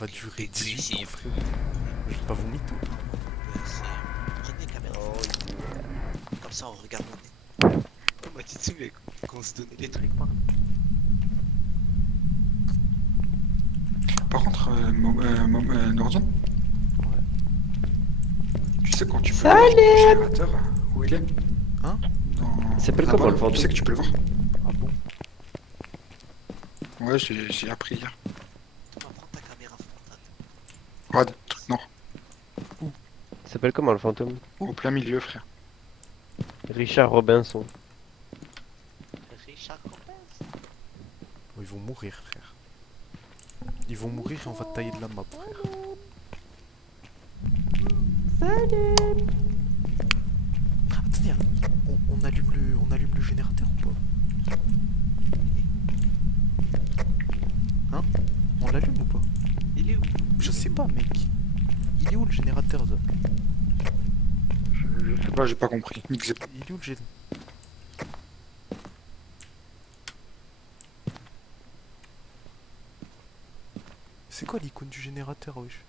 va durer Des 18 ans, ici. frère. Je vais pas vomir tout. Prenez les caméras. Oh Comme ça, on regarde mon nez. On m'a dit, tu mec, qu'on se donnait des trucs par là. Par contre, Nordon, Ouais. tu sais quand tu peux Salut. voir le générateur, où il est? Hein? Dans... Il s'appelle là-bas, comment, le Tu fantôme? sais que tu peux le voir? Ah bon? Ouais, j'ai appris hier. Thomas, prends ta caméra frontale. Regarde, truc noir. Il s'appelle comment, le fantôme? Au plein milieu, frère. Richard Robinson. Richard Coppens. Oh, ils vont mourir, frère. Ils vont mourir et on va tailler de la map, frère. Attendez, hein. On allume le générateur ou pas? Hein? On l'allume ou pas? Il est où? Je sais pas, mec. Il est où le générateur, Zach? Je sais pas, j'ai pas compris. Nick Zep. Il est où le générateur? C'est quoi l'icône du générateur, wesh?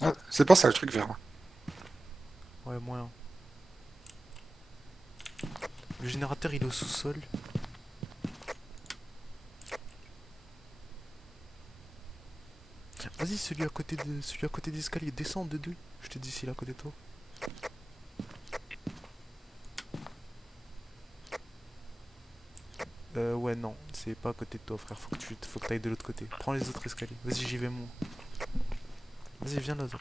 Ah, c'est pas ça le truc vert. Là. Ouais, moyen. Le générateur, il est au sous-sol. Vas-y, celui à côté des escaliers, descends de deux. Je te dis s'il est à côté de toi. Ouais, non, c'est pas à côté de toi, frère. Faut que t'ailles de l'autre côté. Prends les autres escaliers. Vas-y, j'y vais, moi. Vas-y, viens là, Zach.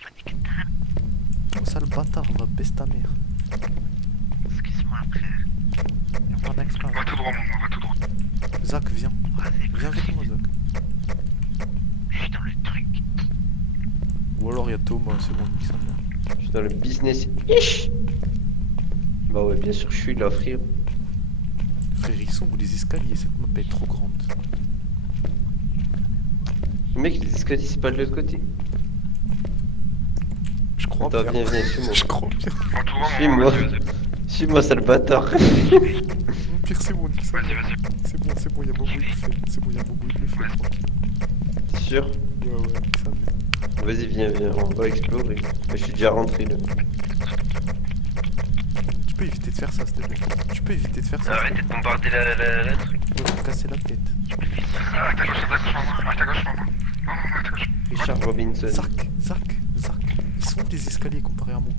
Oh, sale bâtard, on va baisse ta mère. Excuse-moi, frère. Y'a pas d'extra. Va tout droit, maman, va tout droit. Zach, viens. Vas-y, Viens avec moi, Zach. je suis dans le truc. Ou alors y'a Thomas, c'est bon, nique sa mère. Je suis dans le business. Ish. Bah ouais, bien sûr, je suis là, frère. Frère, ils sont où les escaliers? Cette map est trop grande. Mec, les escaliers, c'est pas de l'autre côté. Je crois Attends, bien. viens, suis-moi. Je crois bien. Va tout droit, Suis-moi. Suis-moi, sale bâtard. Au pire, c'est bon, nique sa mère. C'est bon, y'a Momo, il le fait. C'est bon, y'a Momo, il le fait, tranquille. T'es sûr? Ouais, nique sa mère. Vas-y, viens, on va explorer. Je suis déjà rentré là. Tu peux éviter de faire ça, s'il te plaît. Tu peux éviter de faire ça. Arrêtez de bombarder la truc. Ouais, faut me casser la tête. À ta gauche, maman. À ta gauche, maman. Non, à ta gauche. Richard Robinson. Zach. Ils sont où les escaliers comparés à moi?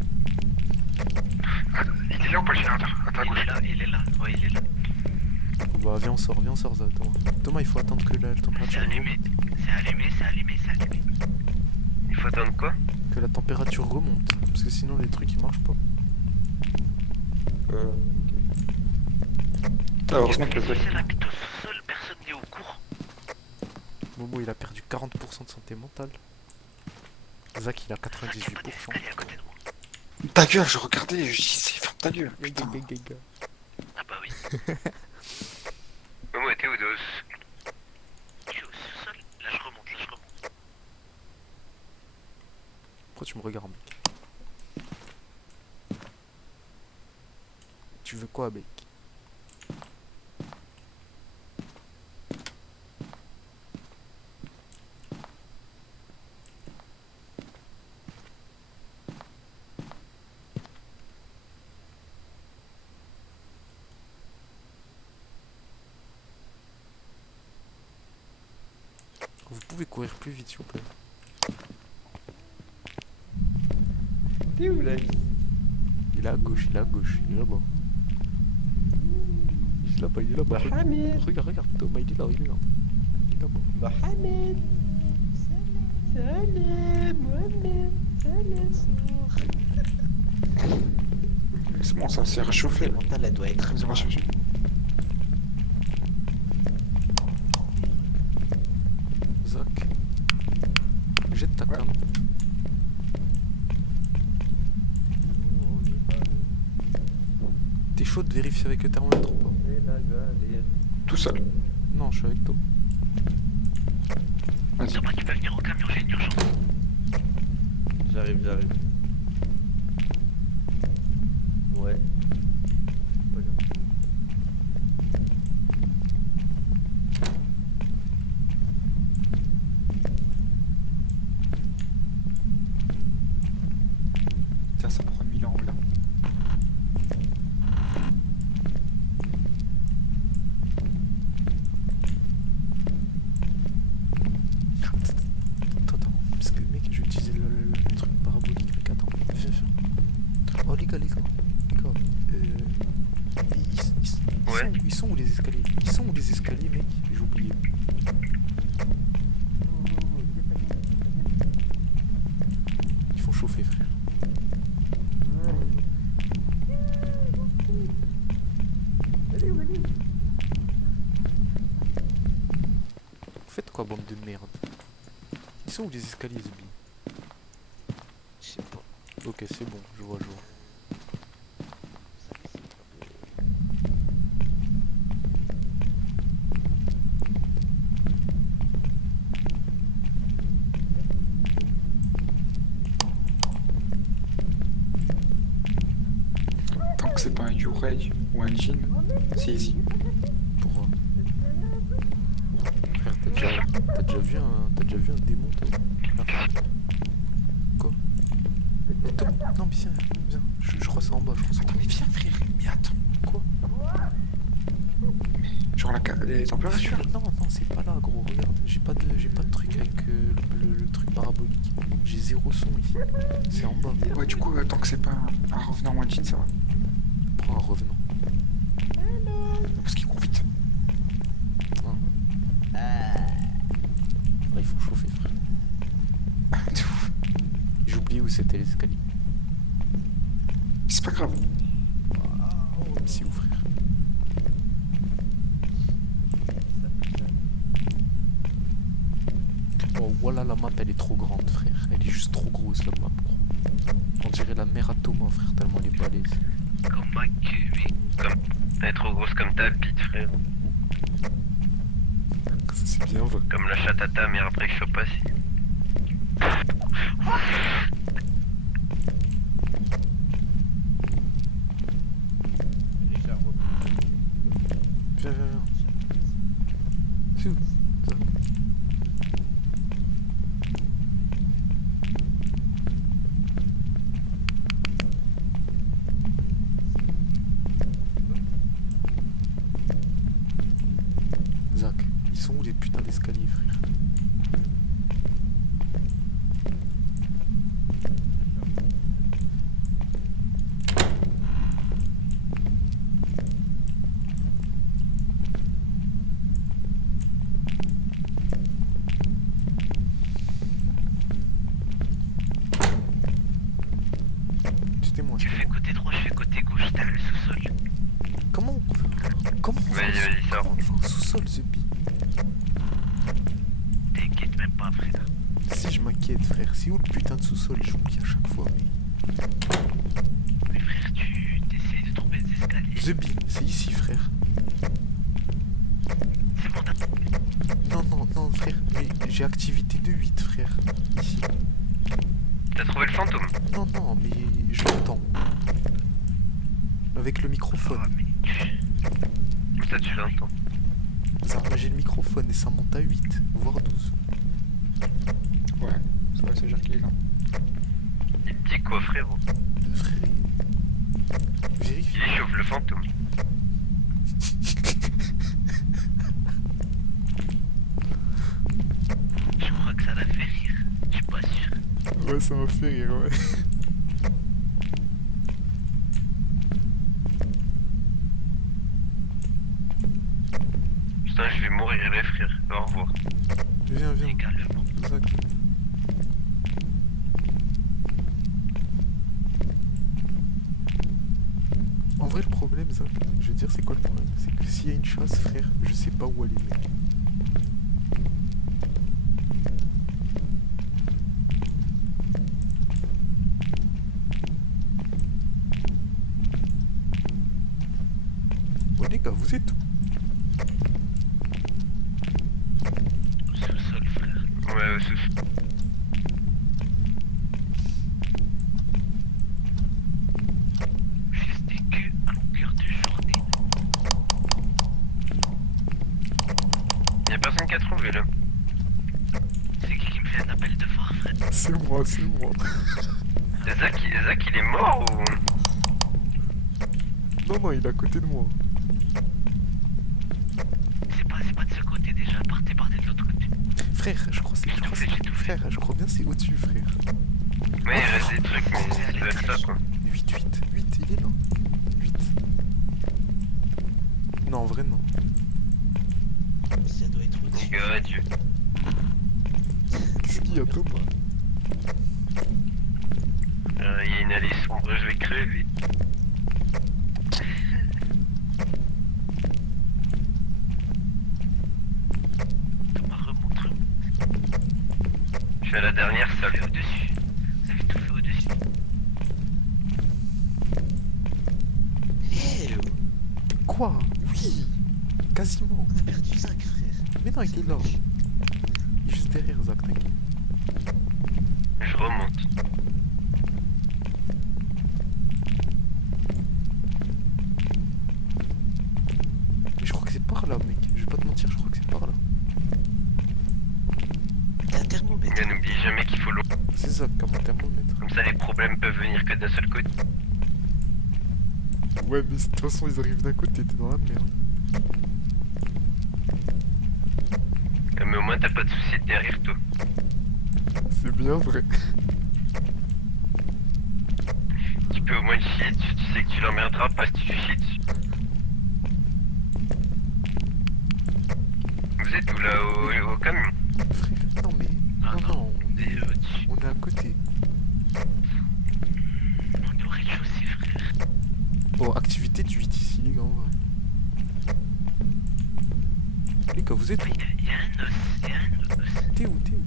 Il est là ou pas le générateur? À ta gauche. Il est là. Ouais, il est là. Bah, viens, on sort, Zach, Thomas. Thomas, il faut attendre que la température remonte. C'est allumé. Il faut attendre quoi? Que la température remonte. Parce que sinon, les trucs, ils marchent pas. Heureusement que le C'est l'habite au sol, personne n'est au courant. Momo, il a perdu 40% de santé mentale. Zach, il a 98%. Il est à côté de moi. Ta gueule, je regardais, je disais, ferme ta gueule. Putain. Ah bah oui. Momo, t'es où, Dos? Je suis au sol. Là, je remonte. Pourquoi tu me regardes, mec? Tu veux quoi, mec? Vous pouvez courir plus vite, s'il vous plaît. T'es où, là? Il est à gauche, il est là-bas. Il est là-bas. Mohamed. Regarde, Thomas, il est là. Il est là-bas. Mohamed. Salam, Mohamed. Salam. C'est bon, ça s'est réchauffé. La mentale, elle doit être. Vas-y, on va chercher. Zach, jette ta cam. T'es chaud de vérifier avec le thermomètre ou pas? Tout seul. Non, je suis avec toi. Vas-y. Thomas, tu peux venir au camion, j'ai une urgence. J'arrive. Ouais. escaliers, mec? J'ai oublié. Ils font chauffer, frère. Vous faites quoi, bande de merde? Ils sont où les escaliers, Zubi? Je sais pas. Ok, c'est bon, je vois, je vois. Tant que c'est pas un Yurei ou un Jin, c'est easy. Pourquoi? Frère, t'as déjà vu un démon, toi? Attends. Quoi? Non, mais viens. Je crois que c'est en bas, je crois que c'est en Attends, mais viens, frère. Mais attends. Quoi? Genre les températures. Non, c'est pas là, gros, regarde. J'ai pas de truc avec le truc parabolique. J'ai zéro son ici. C'est en bas. Ouais, du coup, tant que c'est pas un revenant ou un Jin, ça va. Prends un revenant. Parce qu'il court vite. Là, il faut chauffer, frère. De ouf. J'ai oublié où c'était les escaliers. C'est pas grave. C'est où, frère? Oh, voilà, la map, elle est trop grande, frère. Elle est juste trop grosse, la map, gros. On dirait la mère à Thomas, frère, tellement elle est balèze. Comme ma queue, mais comme. Elle est trop grosse comme ta bite, frère. C'est bien vrai. Comme la chatte à ta mère après que je sois passé. Viens. C'est où? Ça. Zach, ils sont où les putains d'escaliers, frère? C'était moi. Tu fais côté droit, je fais côté gauche, t'as le sous-sol. Comment on Vas-y, vas-y, sors. on va au sous-sol, Zubi? T'inquiète même pas, frère. Si je m'inquiète, frère, c'est où le putain de sous-sol? J'oublie à chaque fois, mais... Mais frère, tu t'essayes de trouver des escaliers. Zubi, c'est ici, frère. C'est bon, t'as. Non, frère, mais j'ai activité de 8, frère. Ici. T'as trouvé le fantôme? Non, mais je l'entends. Avec le microphone. Ah, mais. Où ça, tu l'entends? Zarma, j'ai le microphone et ça monte à 8, voire 12. Ouais, c'est dire qu'il est là. Il te dit quoi, frérot? Frère, vérifie. Il chauffe le fantôme. Je crois que ça l'a fait rire. Je suis pas sûr. Ouais, ça m'a fait rire, ouais. Putain, je vais mourir, les frères. Au revoir. Viens. Également. Zach. En vrai, le problème, Zach, je veux dire, c'est quoi le problème? C'est que s'il y a une chasse, frère, je sais pas où aller, mec. Oh les gars, vous êtes où? Sous-sol, frère. Ouais, au sous-sol. Juste des queues à longueur de journée. Y'a personne qui a trouvé là. C'est qui me fait un appel de phare, frère? C'est moi. Zach, il est mort ou. Non, il est à côté de moi. C'est pas de ce côté déjà. Partez de l'autre côté. Frère, je crois bien c'est au-dessus, frère. Ouais, il reste des trucs, mais ça doit être ça quoi. 8, il est là. 8. Non, en vrai, non. Que adieu. Qu'est-ce qu'il y a, Thomas? Il y a une allée sombre, je vais crever. Thomas, remonte. Je suis à la dernière salle. Au-dessus. Vous avez tout fait au-dessus. Eh oh, Quoi? Oui! Quasiment. on a perdu Zach, frère. Mais non, il est là. Il est juste derrière, Zach, t'inquiète. Je remonte. Mais je crois que c'est par là, mec. Je vais pas te mentir, je crois que c'est par là. T'as un thermomètre. Mais n'oublie jamais qu'il faut l'eau. C'est Zach qui a mon thermomètre. Comme ça, les problèmes peuvent venir que d'un seul côté. Ouais, mais de toute façon, ils arrivent d'un côté, t'es dans la merde. Mais au moins, t'as pas de soucis derrière toi. C'est bien vrai. Tu peux au moins te chier dessus, tu sais que tu l'emmerderas pas si tu lui chies dessus. Vous êtes où là, au camion? Frère, non mais... Ah Non, non, non, on est au-dessus. on est à côté. On est au rez-de-chaussée, frère. Bon, activité du 8 ici, les gars, en vrai. Les gars, vous êtes où? Il y a un os, il y a un os. T'es où? T'es où?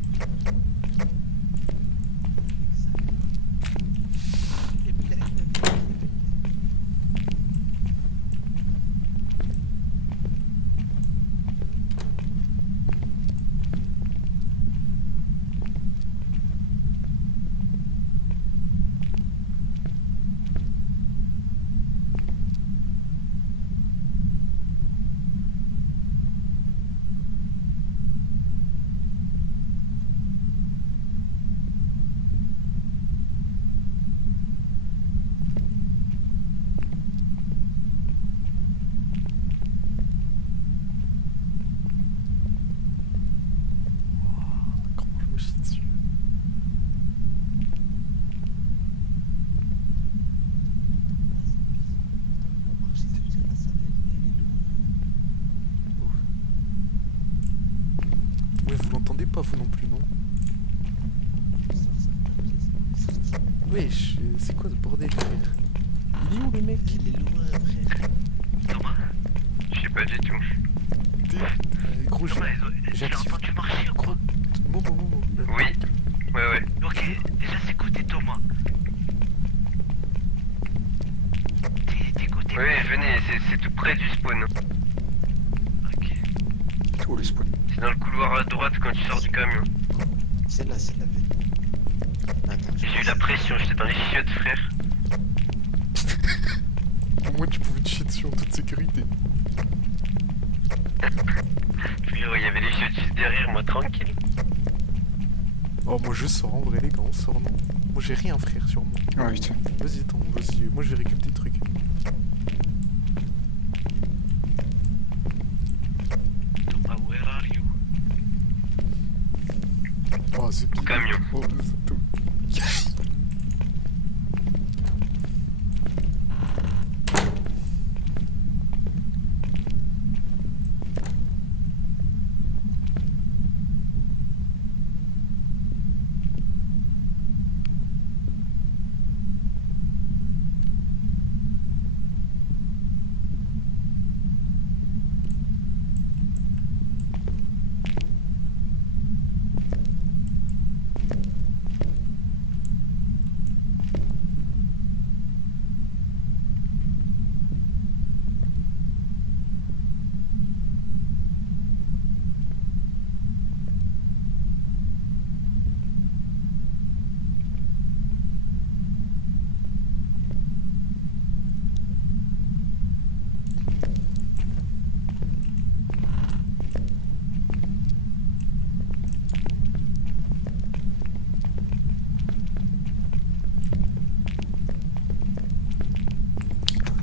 Comment je me chie dessus? Ouais, vous l'entendez pas, vous non plus, non? Wesh, c'est quoi ce bordel derrière? Il est où le mec? Il est loin, frère. Thomas, Je sais pas du tout. Gros, Thomas, j'ai j'active. entendu marcher ou Gros, quoi? Momo. Oui. Ouais. Ok, déjà c'est côté Thomas. T'es côté. Ouais, venez, c'est tout près du spawn. Ok. Tout le spawn. C'est dans le couloir à droite quand tu sors du camion. C'est là, venue. Attends, J'ai eu la pression, j'étais dans les chiottes, frère. Au moins tu pouvais te chier dessus en toute sécurité. Frérot, il y avait les chiottes juste derrière moi, tranquille. Oh, moi je sors en vrai, les gars, on sort, non? Moi j'ai rien, frère, sur moi. Ouais, putain. Vas-y, attends, vas-y, moi je vais récupérer des trucs. Thomas, where are you? Oh, c'est pire. Camion. Oh, c'est tout.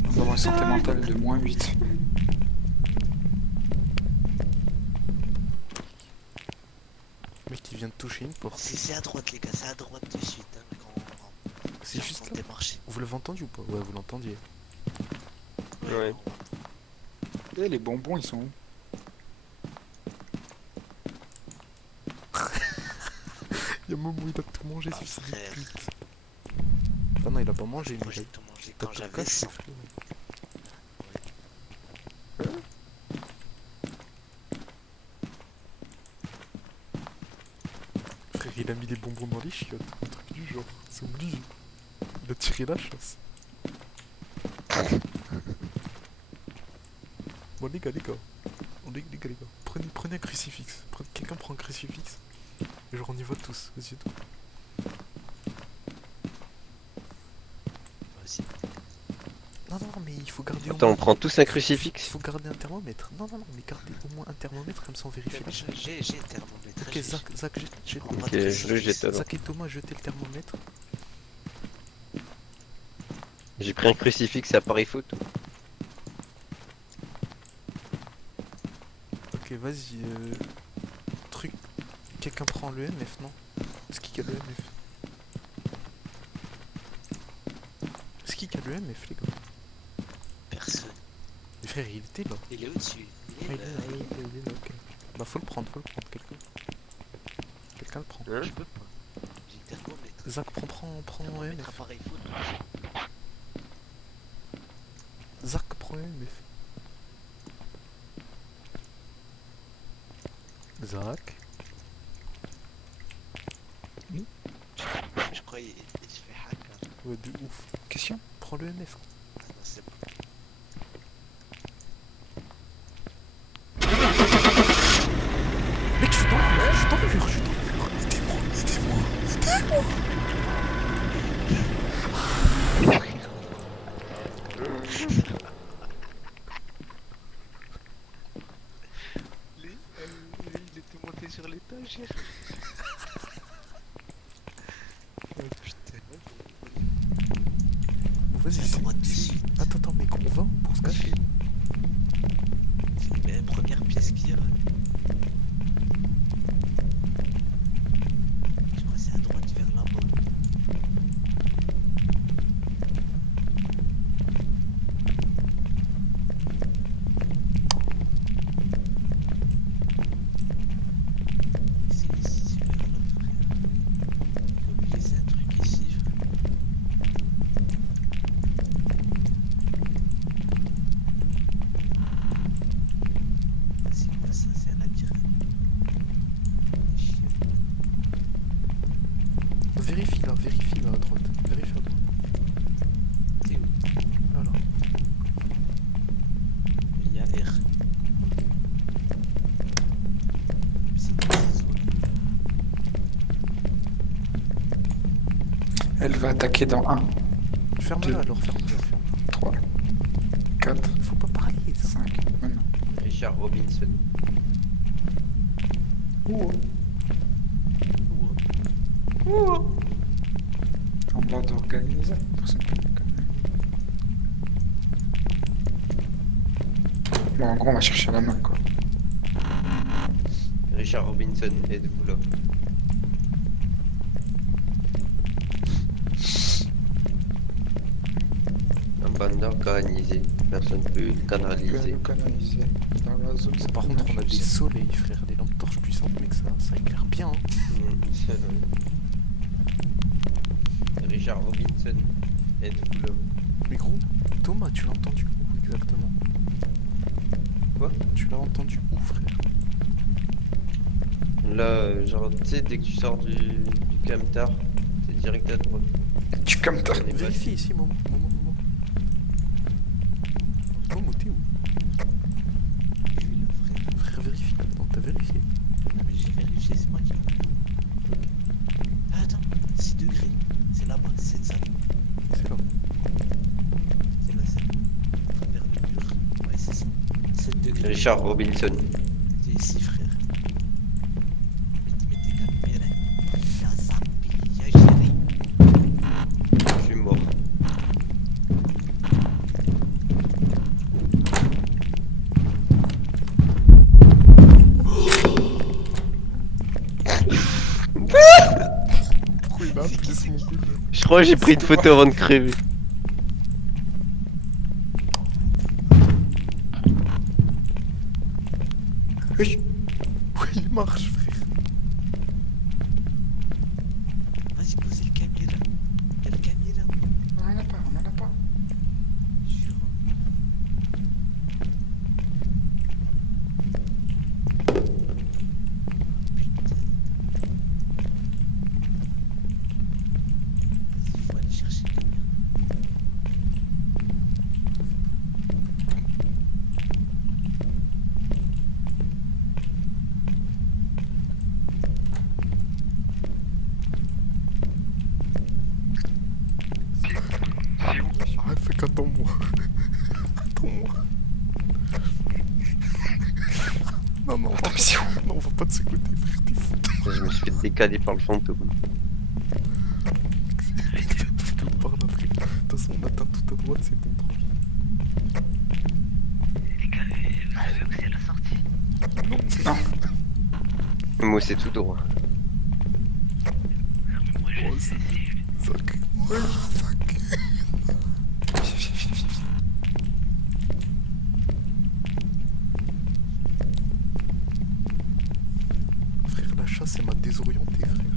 On va avoir une santé mentale de -8. Mec, il vient de toucher une porte. C'est à droite, les gars, c'est à droite de suite. Hein, quand on C'est juste là. marcher. Vous l'avez entendu ou pas? Ouais, vous l'entendiez. Ouais. Eh, les bonbons, ils sont où? Y'a Momo, il a tout mangé, Ah, ce fils de frère. pute. Enfin non, il a pas mangé, mais Moi il a j'ai tout mangé t'as quand tout j'avais cassé, 100. frérot. Frère, il a mis les bonbons dans les chiottes, un truc du genre, c'est obligé. Il a tiré la chasse. Bon les gars, les gars, prenez un crucifix. Quelqu'un prend un crucifix. Et genre on y va tous, vas-y tout. Vas-y. Non, mais il faut garder au Attends, on moins... prend tous un Il crucifix. faut garder un thermomètre. Non, mais gardez au moins un thermomètre comme ça on vérifie les choses. J'ai le thermomètre. Ok, Zach, jette. On va Ok, te je le crucifix. jette alors. Zach et Thomas, jetez le thermomètre. J'ai pris un crucifix à Paris Foot. Ok, vas-y, truc. Quelqu'un prend le MF, non? Est-ce qui a le MF? Est-ce qui a le MF, les gars? Personne. Mais frère, il était là. Il est au-dessus. Ah, il est là, ok. Bah, faut le prendre, quelqu'un. Quelqu'un le prend. Hein? Je peux pas. J'ai le thermomètre. Zach, prends Thermomètre MF. appareil photo. Zach, prends MF. Zach. Je crois qu'il se fait hack. Hein. Ouais, de ouf. Question? Prends le MF. Ah non, c'est bon. Mec, je suis dans le mur. Aidez-moi. Il était monté sur l'étagère. Oh putain. Bon, vas-y, c'est... Moi dessus. Attends, mec, on va pour se cacher. C'est la première pièce qu'il y a. Je crois que c'est à droite vers là-bas. C'est ici, c'est vers là, frère. J'ai oublié, c'est un truc ici, frère. C'est quoi ça? C'est un labyrinthe. Chier. Vérifie là, à droite. Vérifie à droite. T'es où? Voilà. Il y a R. C'est dans ces zones. Elle va attaquer dans 1, Ferme-la Deux. alors, ferme-la. 3, 4, Faut pas parler, ça. 5. Maintenant. Richard Robinson. En mode organisé. Personne peut me connaître. Bon, en gros, on va chercher la main, quoi. Richard Robinson, êtes-vous là? Un bandit organisé. Personne ne peut le On peut canaliser. le canaliser dans la zone. Bon, par contre, on a des soleils, frère. Des lampes torches puissantes, mec, ça éclaire bien. Hein. Richard Robinson, êtes-vous là? Mais gros, Thomas, tu l'as entendu où exactement? Quoi? Tu l'as entendu où, frère? Là, genre, tu sais, dès que tu sors du camtar, c'est direct à droite. Tu comme toi. On est pas- Vérifie ici, Momo. Momo, t'es où? Je suis là, frère. Frère, vérifie. Non, t'as vérifié. Ah, mais j'ai vérifié, c'est moi qui l'ai. Ah, attends, 6 degrés. C'est là-bas, c'est ça. C'est là. C'est là, c'est là. À travers le mur. Ouais, c'est ça. 7 degrés. Richard Robinson. C'est ici, frère. Mettez caméra. Ya Zabi, ya chéri. Je suis mort. Pourquoi il m'a appelé son coup? Je crois que j'ai pris une photo avant de crever. Oui. Ouais, il marche, frère. Mec, attends-moi. Attends-moi. Non, non, Attention. non, on va pas de ce côté, frère, t'es fou. Je me suis fait décaler par le fantôme. Tout par là, frère. De toute façon, on atteint tout à droite, c'est bon, tranquille. Les gars, vous savez où c'est la sortie? Non. Moi, c'est tout droit. Non, mais moi Oh, je sais, c'est... Zach. Zach. Frère, la chasse, elle m'a désorienté, frère.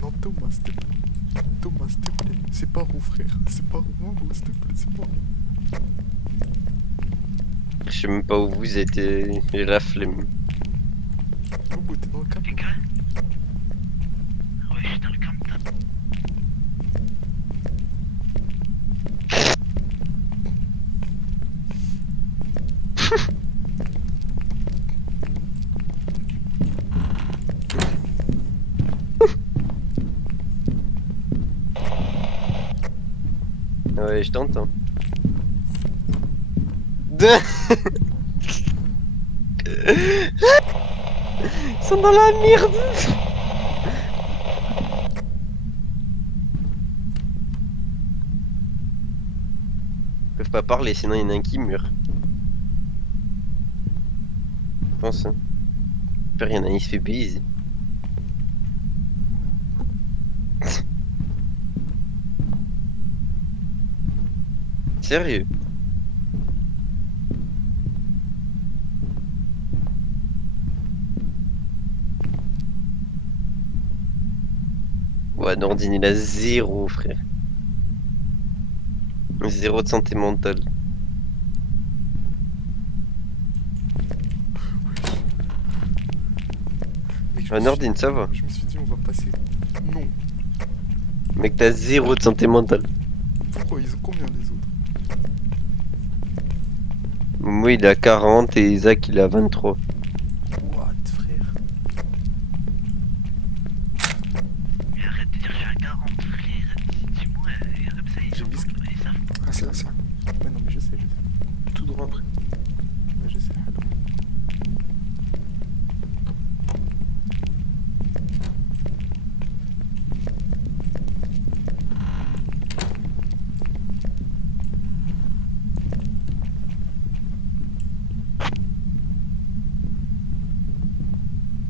Non, Thomas, s'il te plaît. Thomas, s'il te plaît. C'est pas roux, frère. C'est pas roux, Momo, s'il te plaît, c'est pas roux. Je sais même pas où vous êtes, la flemme. Momo, t'es dans le Les camion. gars? Ouais, je suis dans le camp. Ouais, je t'entends. Ils sont dans la merde. Ils peuvent pas parler, sinon il y en a un qui meurt. Je pense. Hein. J'espère qu'il y en a un, il se fait baiser. Sérieux? Ouais, Nordine, il a zéro, frère. Zéro de santé mentale. Mec, Ah, Nordine, ça va. je me suis dit, on va passer. Non. Mec, t'as zéro de santé mentale. Pourquoi ils ont combien les autres? Moi, il a 40 et Isaac, il a 23. What, frère? Mais arrête de dire je suis à 40, frère. Dis-moi, comme ça, ils J'ai ont mis ce compris, ils savent. Ah, c'est là, ça. Ouais, non, mais je sais, je sais. Tout droit après. Ouais, je sais, hello.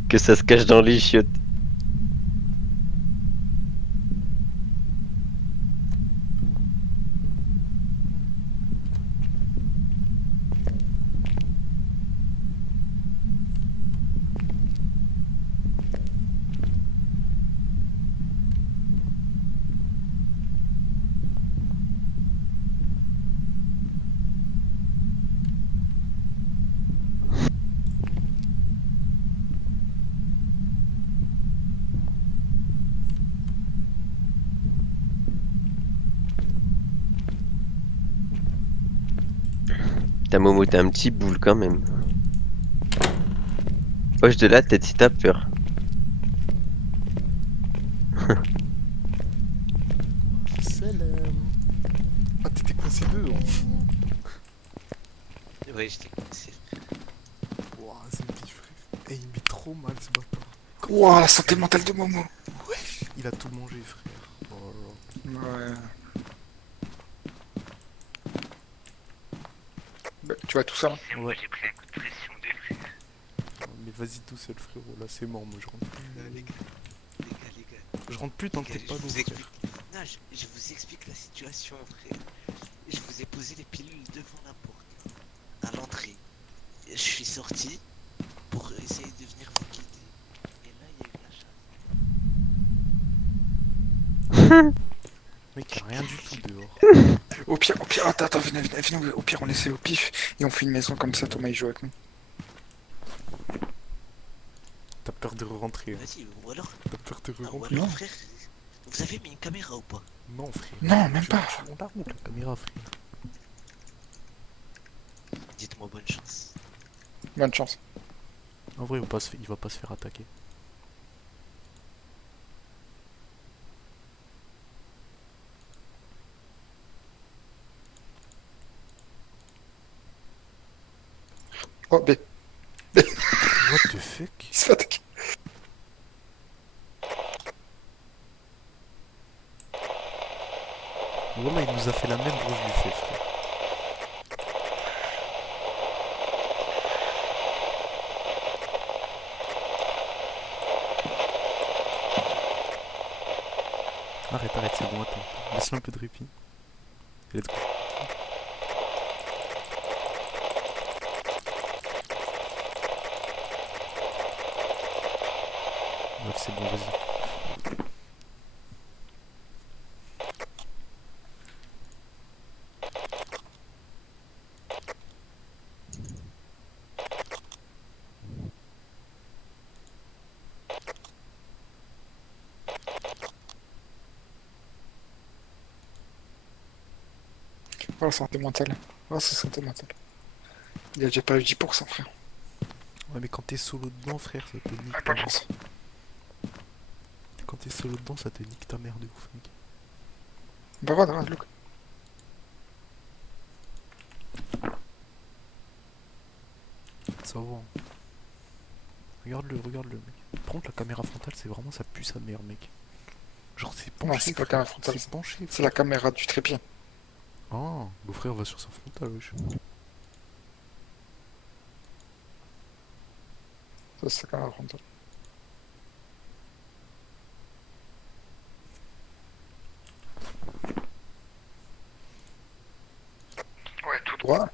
Que ça se cache dans les chiottes. Putain, Momo, t'as un petit boule quand même. Hoche de la tête si t'as peur. Salam. Ah, t'étais coincé dedans. Ouais, j'étais coincé. Ouah, c'est petit, frère. Eh, il met trop mal ce bâtard. Ouah, la santé mentale de Momo. Il a tout mangé, frère. Oh là là. Ouais. Bah, tu vois tout ça là? C'est moi, j'ai pris un coup de pression des frères. Mais vas-y tout seul, frérot. Là, c'est mort, moi, je rentre plus. Les gars, les gars. Je rentre plus tant que Les t'es gars, pas je lourd, vous frère. explique. Non, je vous explique la situation, frère. Je vous ai posé les pilules devant la porte, à l'entrée. Je suis sorti pour essayer de venir vous guider. Et là, il y a eu la chasse. Mec, y'a rien du tout dehors. Au pire, attends, venez, au pire, on essaie au pif et on fait une maison comme ça, Thomas il joue avec nous. T'as peur de rentrer. Hein. Vas-y, ou alors, T'as peur de ou rentrer. alors, frère, vous avez mis une caméra ou pas? Non, frère. Non, même pas. On la roule, la caméra, frère. Dites-moi bonne chance. Bonne chance. En vrai, il va pas se faire attaquer. Oh, B. What the fuck? Il se fait attaquer. Wallah, il nous a fait la même, gros, je lui fais, frère. Arrête, arrête, c'est bon, attends. Laisse-le un peu de répit. Let's go. Bref, c'est bon, vas-y. Oh, la santé mentale. Oh, c'est santé mentale. Il a déjà pas eu 10%, frère. Ouais, mais quand t'es solo dedans, frère, ça te nique Ah, ta pas de mère. chance. Quand t'es solo dedans, ça te nique ta mère de ouf, mec. Bah, regarde, look. Ça va. Hein. Regarde-le, mec. Par contre, la caméra frontale, c'est vraiment, ça pue sa mère, mec. Genre, c'est penché. Non, c'est pas la frère. caméra frontale. C'est penché. C'est la caméra du trépied. Ah, beau-frère va sur sa frontale, wesh. Ça, c'est la caméra frontale. Ouais, tout Droit.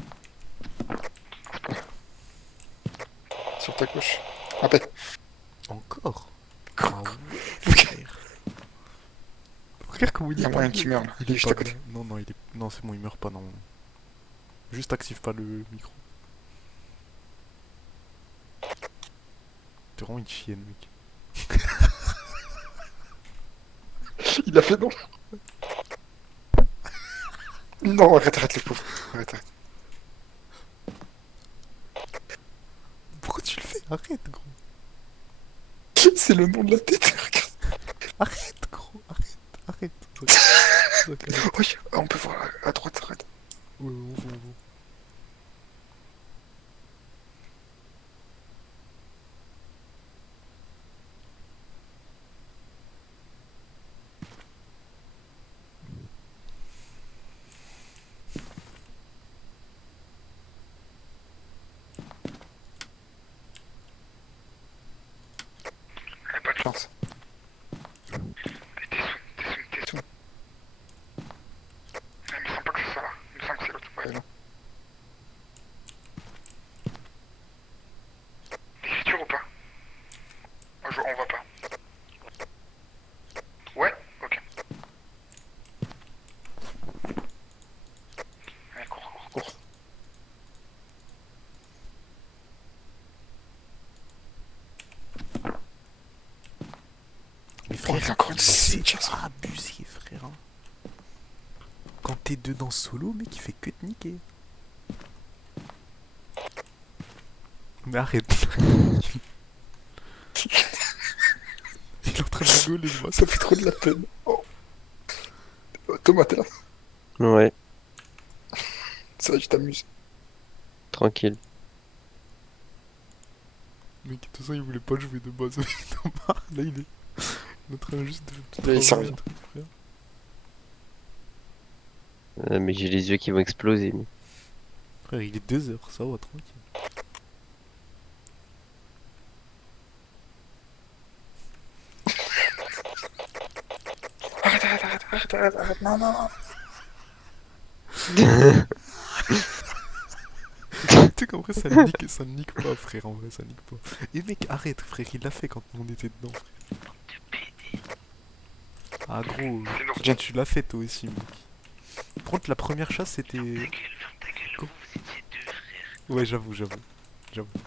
Sur ta gauche. Ah, B. Encore? Ah Croc. ouais, frère. Regarde comment Il y a moyen qu'il meure, là. Il est juste pas à côté. Non, non, non, c'est bon, il meurt pas, non. Juste active pas le micro. T'es vraiment une chienne, mec. Il a fait non. Non, arrête le pauvre. Arrête. Pourquoi tu le fais? Arrête, gros. C'est le nom de la tête, regarde. Arrête, gros. Arrête. Oui, on peut voir à droite, arrête. Ouais, on voit. pas de chance. Chance. T'es sous. Il me semble pas que c'est ça là. Il me semble que c'est l'autre. Ouais. Ouais, non. L'écriture ou pas? On voit pas. Ouais? Ok. Allez, cours. Mais Oh, il y a encore une c'est ceinture, ça. pas abusé, frère. Hein. Quand t'es dedans solo, mec, il fait que te niquer. Mais arrête. Il est en train de rigoler, moi. Ça fait trop de la peine. Oh. Thomas, t'es là. Ouais, Ça, je t'amuse. tranquille. Mec, de toute façon, il voulait pas jouer de base avec Thomas. Là, il est en train juste de Là, il travailler s'en un truc, frère. Mais j'ai les yeux qui vont exploser. Mais... Frère, il est 2h, ça va, tranquille. Arrête. Non. Tu sais qu'en vrai, ça nique pas, frère, en vrai, ça nique pas. Et mec, arrête, frère, il l'a fait quand on était dedans, frère. Ah, gros, C'est tu l'as fait toi aussi, mec. Par contre, la première chasse, c'était... Ferme ta gueule, vous étiez deux, frère. Ouais, j'avoue.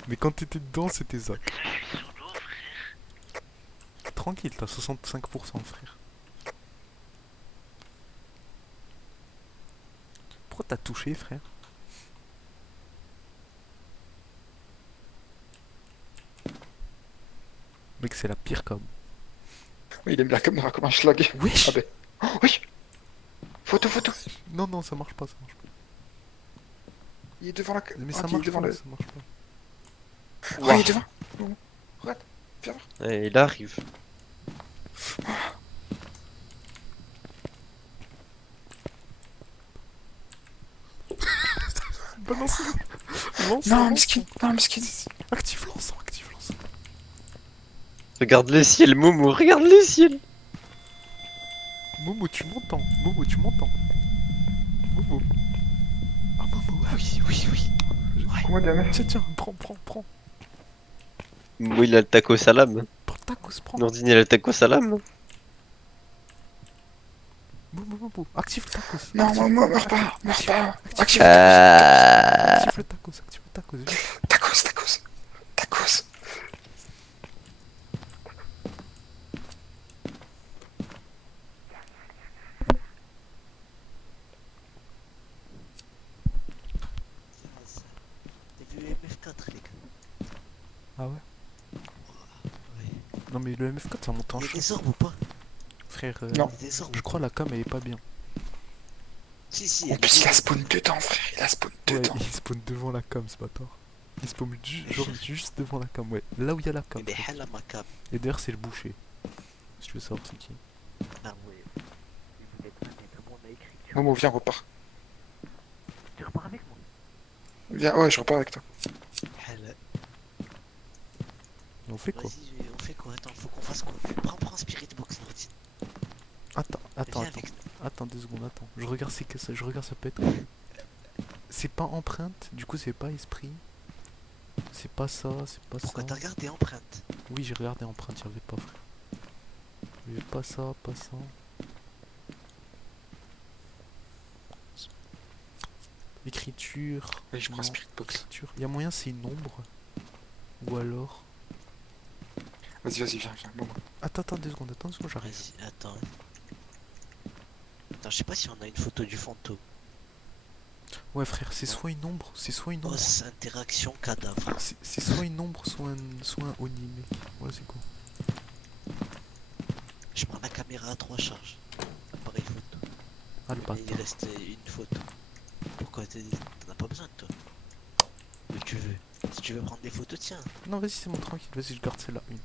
Mais quand t'étais dedans, c'était Zach. Là, je suis solo, frère. Tranquille, t'as 65%, frère. Pourquoi t'as touché, frère? Mec, c'est la pire com. Oui, il aime la caméra comme un schlag. Wesh! Ah ben. Oh, oui. Photo. Non, ça marche pas. Il est devant la... Mais Ah, ça il est marche devant pas, le... ça marche pas. Waouh. Oh, il est devant. Oh, regarde, viens voir. Et il arrive. Balance-le. Lance, Non, lance. miskin, non, miskin. Si, si. Active l'encens, active l'encens. Regarde le ciel, Momo, regarde le ciel. Momo, tu m'entends. Momo, tu m'entends. Momo. Ah, Momo, ah oui. Comment de la meuf? Tiens, tiens, prends. Momo, il a le taco salam. Prends le tacos, prends. Nordine, il a le taco salam. Momo, active le tacos. Non, Active- moi, meurs pas, meurs pas. Active Active le tacos, vite. tacos. T'as vu MF4 les gars? Ah ouais? Ouais. Non mais le MF4 ça monte en Il y a chaud. des orbes ou pas? Frère, Non. Il y a des orbes. je crois la cam elle est pas bien. Si, En plus, il a spawn dedans, frère. Il a spawn Ouais, dedans. il spawn devant la cam ce bâtard. Il spawn genre juste devant la cam, ouais. Là où il y a la cam. Il est hell à ma cam. Et d'ailleurs c'est le boucher. Si tu veux savoir c'est qui. Ah ouais. Il voulait être honnête, comment on a écrit? Momo, viens, repars. Tu repars avec moi? Viens, ouais, je repars avec toi. Hell. Et on fait quoi? Vas-y, on fait quoi? Attends, faut qu'on fasse quoi? Prends Spirit Box Nordine. Attends, Viens avec nous. attends 2 secondes, attends. Je regarde c'est que ça, je regarde ça peut être. C'est pas empreinte, du coup c'est pas esprit. C'est pas ça, c'est pas Pourquoi ça. t'as regardé empreinte? Oui j'ai regardé empreinte, y'avait pas frère. Y'avait pas ça, pas ça. Écriture. Oui, je prends non. Spirit Box. Écriture. Y a moyen c'est une ombre. Ou alors. Vas-y, viens, Momo. Attends 2 secondes, j'arrive. Vas-y, attends. Attends, je sais pas si on a une photo du fantôme. Ouais frère, c'est soit une ombre, c'est soit une ombre. Os, interaction, cadavre. C'est soit une ombre, soit un Oni mec. Ouais c'est quoi? Je prends la caméra à 3 charges. Appareil photo. Ah le Et il bâtard. reste une photo. Pourquoi t'en as pas besoin de toi? Mais tu veux. Si tu veux prendre des photos, tiens. Non vas-y c'est bon tranquille, vas-y je garde celle-là. Une.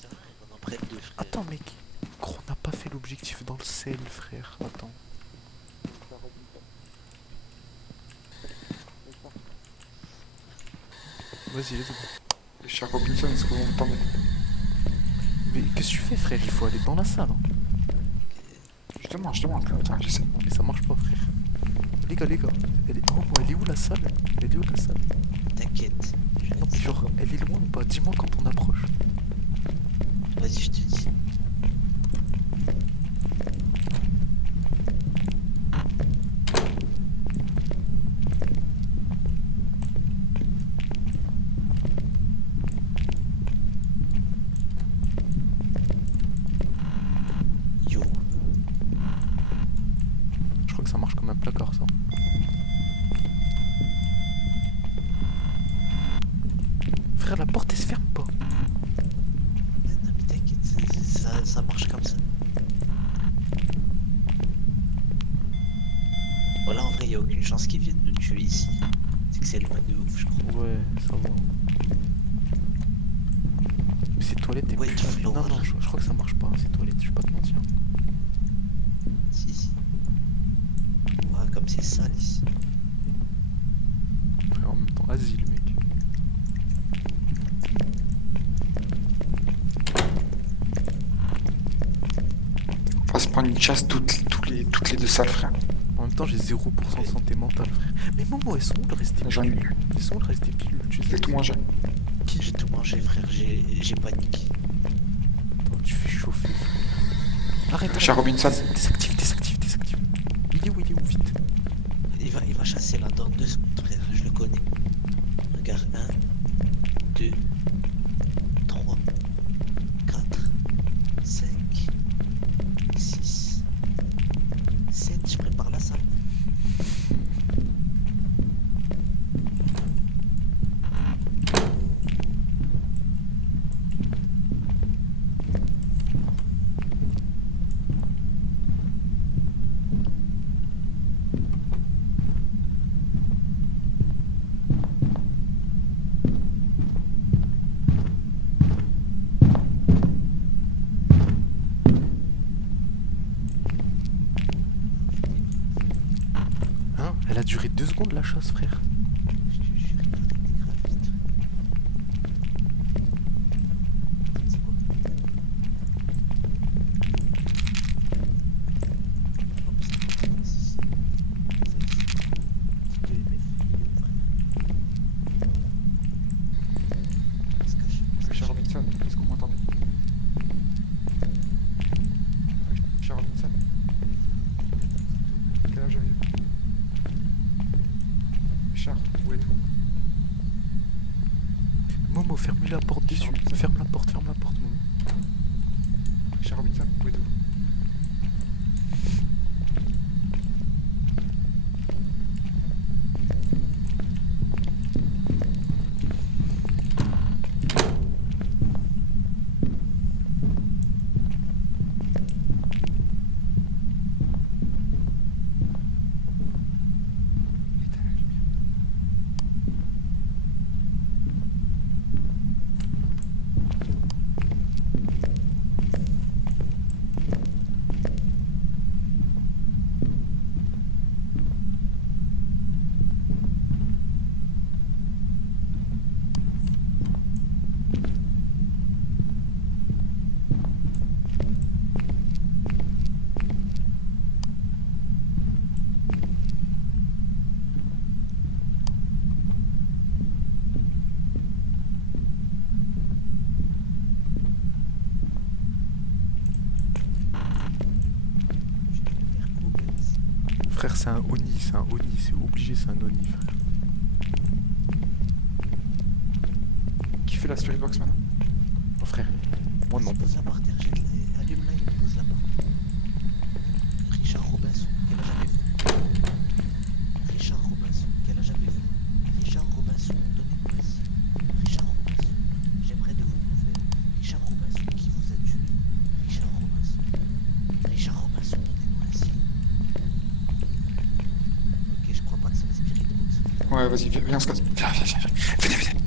C'est vrai, on en prête deux, frère. Attends mec, gros on n'a pas fait l'objectif dans le sel frère, attends. Vas-y, let's go. Je suis à Robinson, est-ce que vous m'entendez? Mais qu'est-ce que tu fais frère? Il faut aller dans la salle. Hein. Je demande, attends, j'essaie. Mais ça marche pas frère. Les gars, elle est où la salle? Elle est où la salle? T'inquiète. Je vais Non te mais dire. genre, elle est loin ou pas? Dis-moi quand on approche. Vas-y, je te dis. Yo. Je crois que ça marche comme un placard ça. Frère, la porte elle se ferme pas. Non, mais t'inquiète, ça marche comme ça. Voilà, en vrai, il a aucune chance qu'ils viennent nous tuer ici. C'est que c'est loin de ouf, je crois. Ouais, ça va. Mais ces toilettes est Ouais, plus... tu fais Non, l'orage. non, je crois que ça marche pas, ces toilettes, je vais pas te mentir. Si, si. Ouais, comme c'est sale ici. Frère, en même temps, asile mec. On va se prendre une chasse toutes les 2 salles, frère. En même temps, j'ai 0% de santé mentale, frère. Mais Momo, elles sont où le reste des J'en ai pilules? Elles sont où le reste des pilules? Tu sais J'ai tout mangé. J'ai tout mangé, frère, j'ai paniqué. Attends, tu fais chauffer, frère. Arrête, Cher Robinson. Désactive. Il est où, vite? Il va chasser là dans 2 secondes, frère, je le connais. Regarde, 1, 2, 3, 4, 5, 6, 7, je prépare la salle. 2 secondes la chasse, frère. Je te jure, il t'arrêtait grave vite. C'est quoi? En plus, c'est pas ici. C'est ici. Petit EMF, il est où, frère? Voilà. On se cache. Richard Robinson, est-ce que vous m'entendez? Richard Robinson, quel âge avez-vous? Richard, où êtes-vous? Momo, ferme la porte dessus. Ferme la porte, Momo. Richard Robinson, où êtes-vous? Éteins la lumière. Je te mets Rubens. Frère, c'est un Oni, c'est obligé, c'est un Oni, frère. Qui fait la spirit box maintenant? Oh, frère, moi non. Pose-la par terre, jette-la, allume-la et pose-la par terre. Richard Robinson, quel âge avez-vous? Richard Robinson, quel âge avez-vous? Richard Robinson, donnez-moi ici. Richard Robinson, j'aimerais de vos nouvelles. Richard Robinson, qui vous a tué? Richard Robinson. Richard Robinson, donnez-moi ici. Ok, je crois pas que c'est la spirit box. Ouais, vas-y, viens, on se casse. Viens. Venez.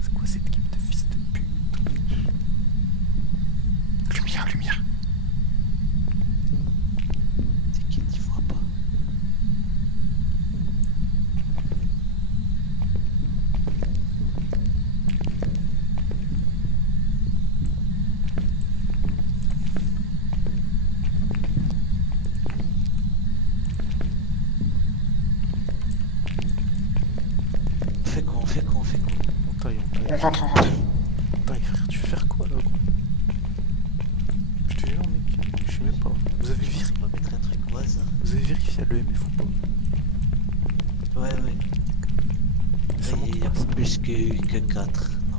C'est quoi cette équipe de fils de pute? Lumière. T'inquiète, il voit pas. On fait quoi? On taille. On rentre. Taille, frère, tu veux faire quoi là, gros? Je te jure, mec, je sais même pas. Vous avez On va mettre un truc au hasard. vérifié l'EMF ou pas? Ouais. Ça monte Il y a pas, ça. pas plus que 4, non.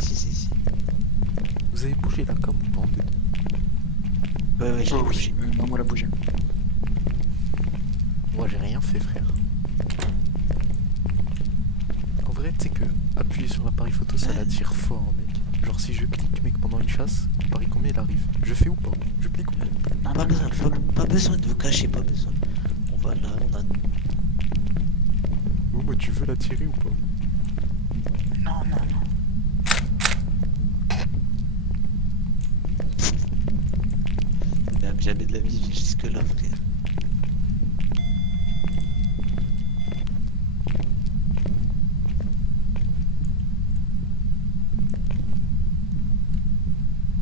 Si. Vous avez bougé la cam ou pas en deux? Ouais, j'ai Oh bougé. oui, Maman l'a bougé. Moi j'ai rien fait, frère. En vrai, tu sais que appuyer sur l'appareil photo ça l'attire fort, mec. Genre si je clique, mec, pendant une chasse, pareil combien il arrive? Je fais ou pas? Je clique ou pas? Non, pas besoin de vous cacher, pas besoin. On va là, on a... Momo, tu veux l'attirer ou pas? Non. Même jamais de la vie jusque là, frère.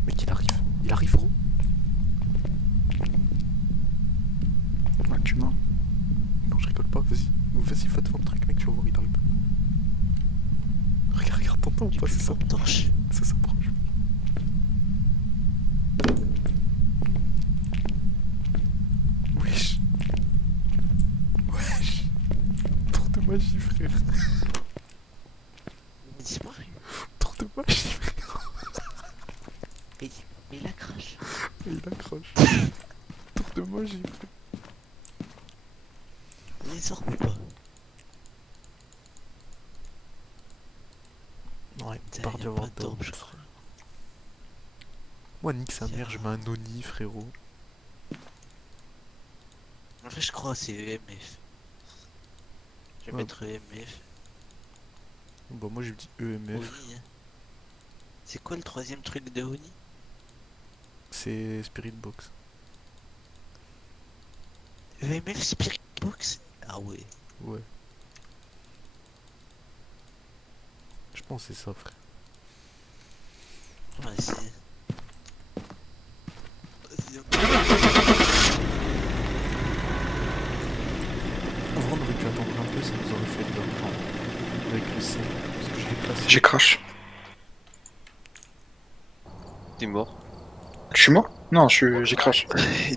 Mec, il arrive, gros. Ouais, tu mens. Non, je rigole pas, vas-y, fais devant le truc, mec, tu vas voir, il arrive. Regarde, t'entends ou Du pas? coup, C'est ça, lampe torche. ça s'approche. Wesh. Tour de magie, frère. Il a disparu. Tour de magie, frère. Mais il a crash. Et il accroche. Tour de magie, frère. Il sort ou pas? Ouais, Putain, par y a d'y avoir pas d'orbe, d'orbe, je crois. frère. Moi, nique sa Y a mère, je mets un Oni, frérot. En fait, je crois que c'est EMF. Je vais Ouais. mettre EMF. Bah, moi, j'ai dit EMF. Oni, hein. C'est quoi le troisième truc de Oni? C'est Spirit Box. EMF Spirit Box? Ah ouais. Ouais. Je pense que c'est ça, frère. On va essayer. Vas-y, En vrai, on aurait pu attendre un peu, ça nous aurait fait de l'or. Avec le C. Parce que je l'ai placé. J'ai crash. T'es mort. Je suis mort? Non, j'ai crash.